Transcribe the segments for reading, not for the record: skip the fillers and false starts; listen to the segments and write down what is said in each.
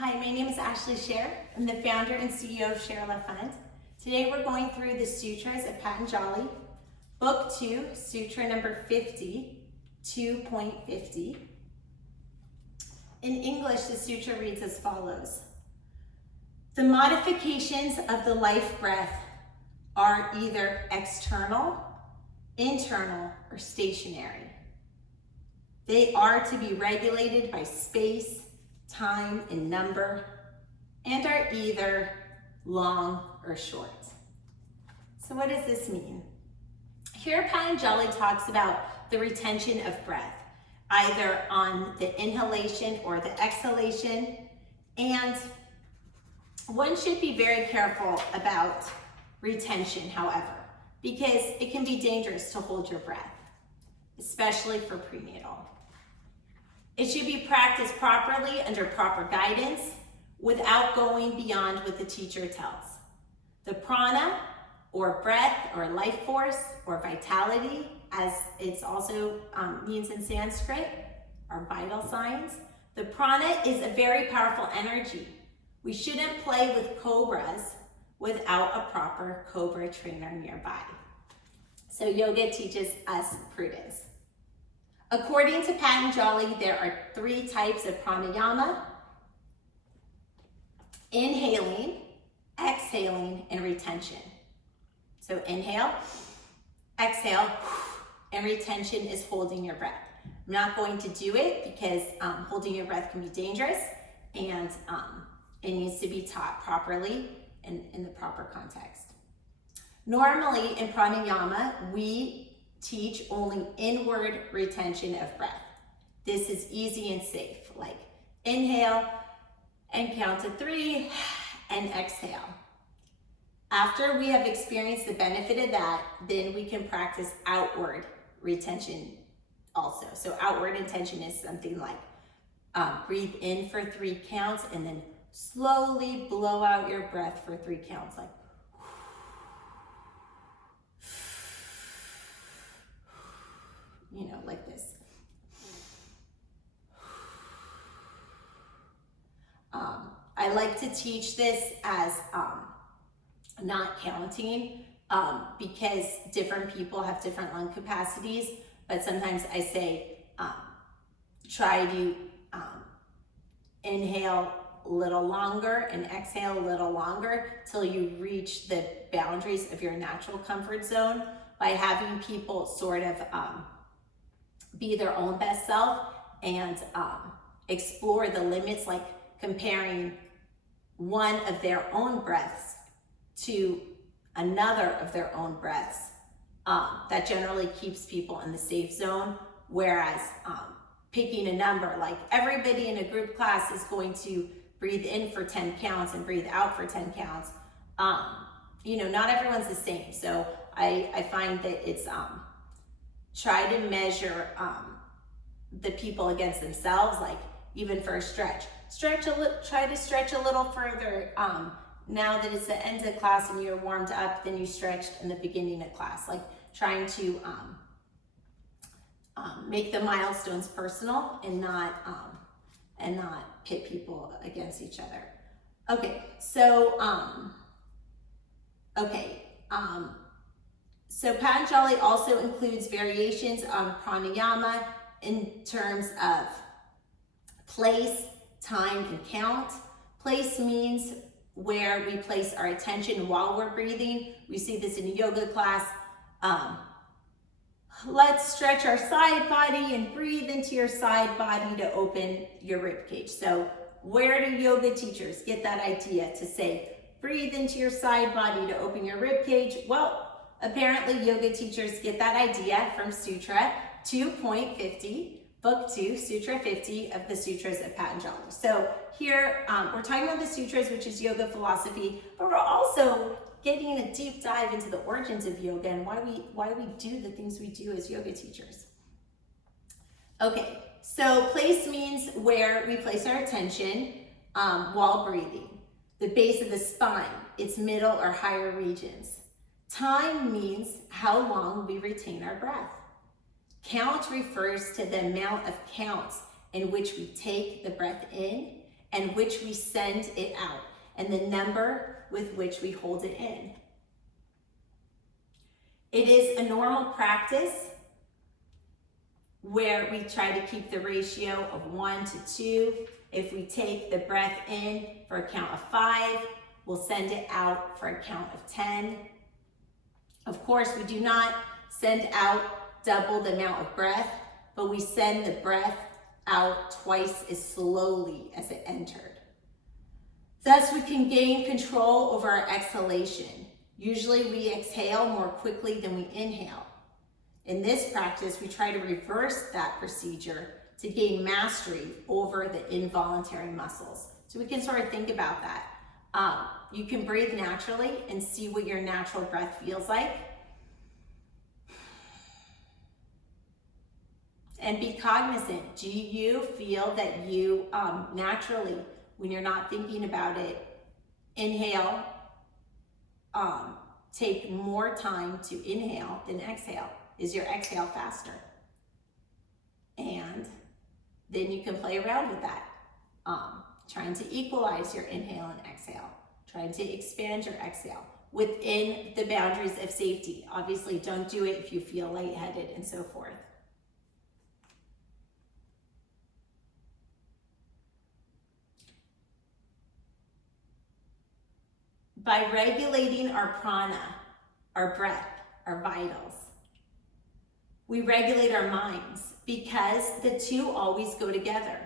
Hi, my name is Ashley Sher. I'm the founder and CEO of ShareLove.Fund. Today we're going through the Sutras of Patanjali, Book 2, Sutra number 50, 2.50. In English, the sutra reads as follows. The modifications of the life breath are either external, internal, or stationary. They are to be regulated by space, time, and number, and are either long or short. So what does this mean? Here Patanjali talks about the retention of breath, either on the inhalation or the exhalation, and one should be very careful about retention, however, because it can be dangerous to hold your breath, especially for prenatal. It should be practiced properly under proper guidance without going beyond what the teacher tells. The prana, or breath, or life force, or vitality, as it's also means in Sanskrit, are vital signs. The prana is a very powerful energy. We shouldn't play with cobras without a proper cobra trainer nearby. So yoga teaches us prudence. According to Patanjali, there are 3 types of pranayama: inhaling, exhaling, and retention. So inhale, exhale, and retention is holding your breath. I'm not going to do it because holding your breath can be dangerous, and it needs to be taught properly in the proper context. Normally in pranayama, we teach only inward retention of breath. This is easy and safe, like inhale and count to 3 and exhale. After we have experienced the benefit of that, then we can practice outward retention also. So outward intention is something like breathe in for 3 counts and then slowly blow out your breath for 3 counts, like like this. I like to teach this as not counting because different people have different lung capacities, but sometimes I say try to inhale a little longer and exhale a little longer till you reach the boundaries of your natural comfort zone by having people sort of be their own best self and explore the limits, like comparing one of their own breaths to another of their own breaths. That generally keeps people in the safe zone, whereas picking a number, like everybody in a group class is going to breathe in for 10 counts and breathe out for 10 counts. Not everyone's the same. So I find that it's try to measure the people against themselves, like even for a stretch. Try to stretch a little further now that it's the end of class and you're warmed up than you stretched in the beginning of class. Like trying to make the milestones personal and not pit people against each other. Okay, so so Patanjali also includes variations on pranayama in terms of place, time, and count. Place means where we place our attention while we're breathing. We see this in a yoga class. Let's stretch our side body and breathe into your side body to open your rib cage. So where do yoga teachers get that idea to say, breathe into your side body to open your rib cage? Well, apparently yoga teachers get that idea from Sutra 2.50, Book 2, Sutra 50 of the Sutras of Patanjali. So here we're talking about the Sutras, which is yoga philosophy, but we're also getting a deep dive into the origins of yoga and why we do the things we do as yoga teachers. Okay, so place means where we place our attention while breathing. The base of the spine, its middle or higher regions. Time means how long we retain our breath. Count refers to the amount of counts in which we take the breath in and which we send it out, and the number with which we hold it in. It is a normal practice where we try to keep the ratio of 1 to 2. If we take the breath in for a count of 5, we'll send it out for a count of 10. Of course, we do not send out double the amount of breath, but we send the breath out twice as slowly as it entered. Thus, we can gain control over our exhalation. Usually we exhale more quickly than we inhale. In this practice, we try to reverse that procedure to gain mastery over the involuntary muscles. So we can sort of think about that. You can breathe naturally and see what your natural breath feels like. And be cognizant. Do you feel that you naturally, when you're not thinking about it, inhale, take more time to inhale than exhale? Is your exhale faster? And then you can play around with that. Trying to equalize your inhale and exhale. Trying to expand your exhale within the boundaries of safety. Obviously, don't do it if you feel lightheaded and so forth. By regulating our prana, our breath, our vitals, we regulate our minds because the two always go together.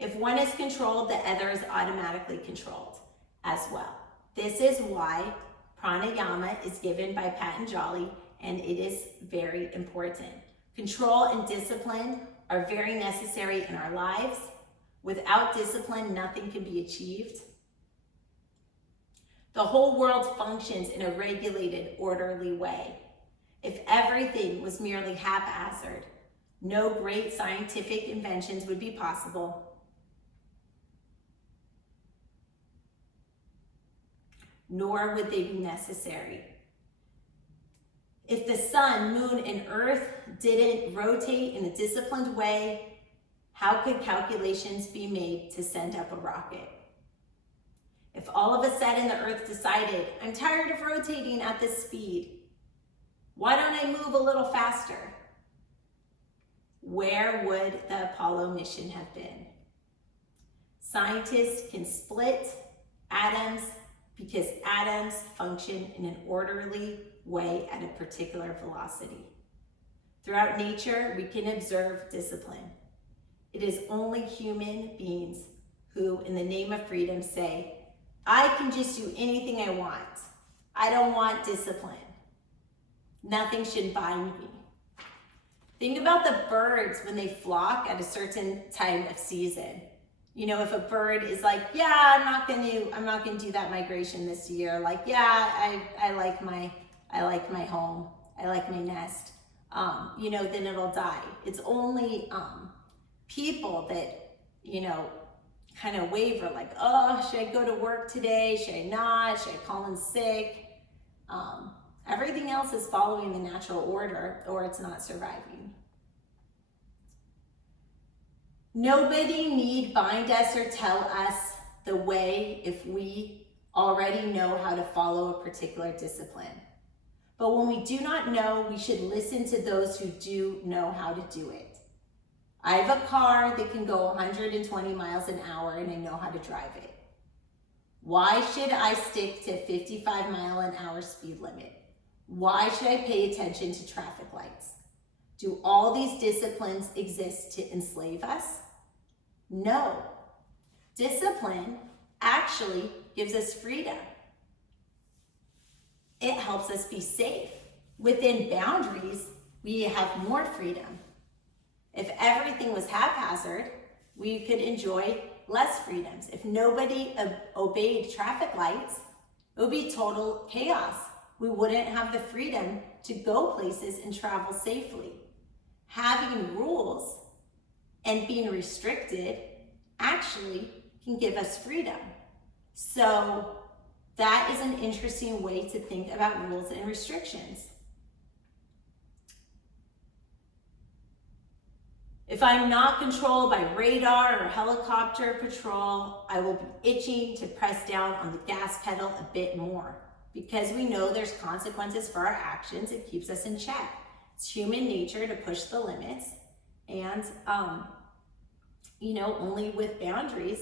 If one is controlled, the other is automatically controlled as well. This is why pranayama is given by Patanjali, and it is very important. Control and discipline are very necessary in our lives. Without discipline, nothing can be achieved. The whole world functions in a regulated, orderly way. If everything was merely haphazard, no great scientific inventions would be possible. Nor would they be necessary. If the sun, moon, and earth didn't rotate in a disciplined way, how could calculations be made to send up a rocket? If all of a sudden the earth decided, I'm tired of rotating at this speed, why don't I move a little faster? Where would the Apollo mission have been? Scientists can split atoms because atoms function in an orderly way at a particular velocity. Throughout nature, we can observe discipline. It is only human beings who, in the name of freedom, say, I can just do anything I want. I don't want discipline. Nothing should bind me. Think about the birds when they flock at a certain time of season. You know, if a bird is like, yeah, I'm not gonna do that migration this year. Like, yeah, I like my home. I like my nest. You know, then it'll die. It's only people that, you know, kind of waver, like, oh, should I go to work today? Should I not? Should I call in sick? Everything else is following the natural order, or it's not surviving. Nobody need bind us or tell us the way if we already know how to follow a particular discipline. But when we do not know, we should listen to those who do know how to do it. I have a car that can go 120 miles an hour and I know how to drive it. Why should I stick to 55 mile an hour speed limit? Why should I pay attention to traffic lights? Do all these disciplines exist to enslave us? No. Discipline actually gives us freedom. It helps us be safe. Within boundaries, we have more freedom. If everything was haphazard, we could enjoy less freedoms. If nobody obeyed traffic lights, it would be total chaos. We wouldn't have the freedom to go places and travel safely. Having rules and being restricted actually can give us freedom. So that is an interesting way to think about rules and restrictions. If I'm not controlled by radar or helicopter patrol, I will be itching to press down on the gas pedal a bit more. Because we know there's consequences for our actions, it keeps us in check. It's human nature to push the limits, and only with boundaries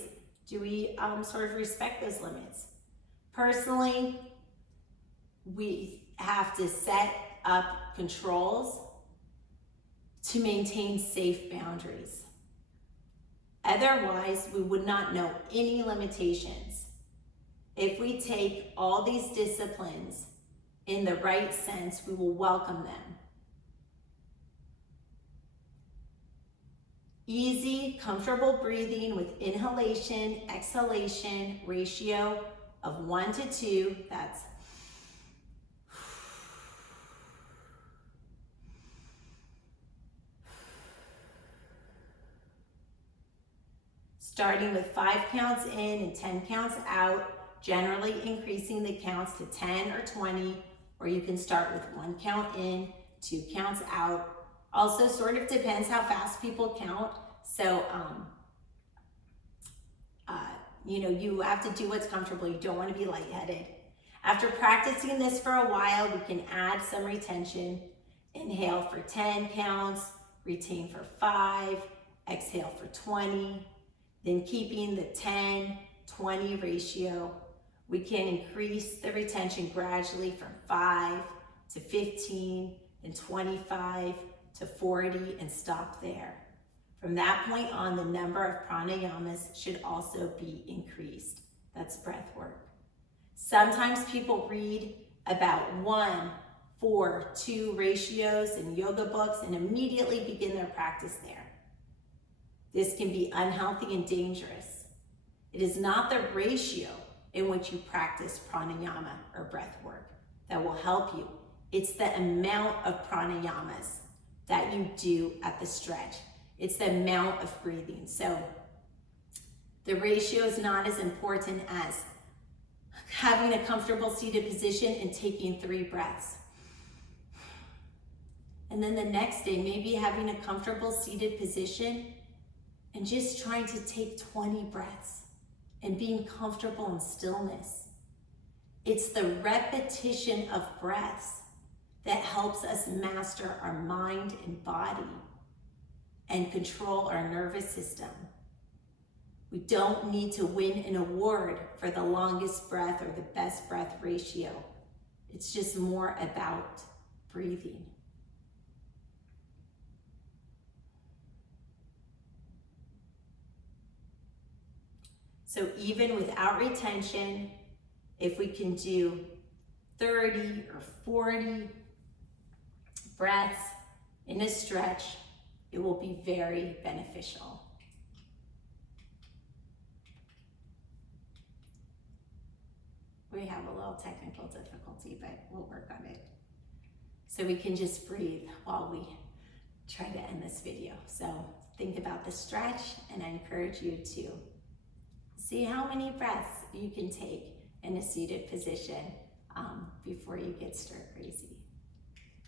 do we sort of respect those limits. Personally, we have to set up controls to maintain safe boundaries. Otherwise, we would not know any limitations. If we take all these disciplines in the right sense, we will welcome them. Easy, comfortable breathing with inhalation, exhalation ratio of 1 to 2. That's starting with 5 counts in and 10 counts out, generally increasing the counts to 10 or 20, or you can start with 1 count in, 2 counts out. Also sort of depends how fast people count. So, you have to do what's comfortable. You don't want to be lightheaded. After practicing this for a while, we can add some retention. Inhale for 10 counts, retain for 5, exhale for 20. Then keeping the 10-20 ratio, we can increase the retention gradually from 5 to 15, then 25 to 40, and stop there. From that point on, the number of pranayamas should also be increased. That's breath work. Sometimes people read about 1:4:2 ratios in yoga books and immediately begin their practice there. This can be unhealthy and dangerous. It is not the ratio in which you practice pranayama or breath work that will help you. It's the amount of pranayamas that you do at the stretch. It's the amount of breathing. So the ratio is not as important as having a comfortable seated position and taking 3 breaths. And then the next day, maybe having a comfortable seated position and just trying to take 20 breaths and being comfortable in stillness. It's the repetition of breaths that helps us master our mind and body and control our nervous system. We don't need to win an award for the longest breath or the best breath ratio. It's just more about breathing. So even without retention, if we can do 30 or 40 breaths in a stretch, it will be very beneficial. We have a little technical difficulty, but we'll work on it. So we can just breathe while we try to end this video. So think about the stretch, and I encourage you to see how many breaths you can take in a seated position before you get stir crazy.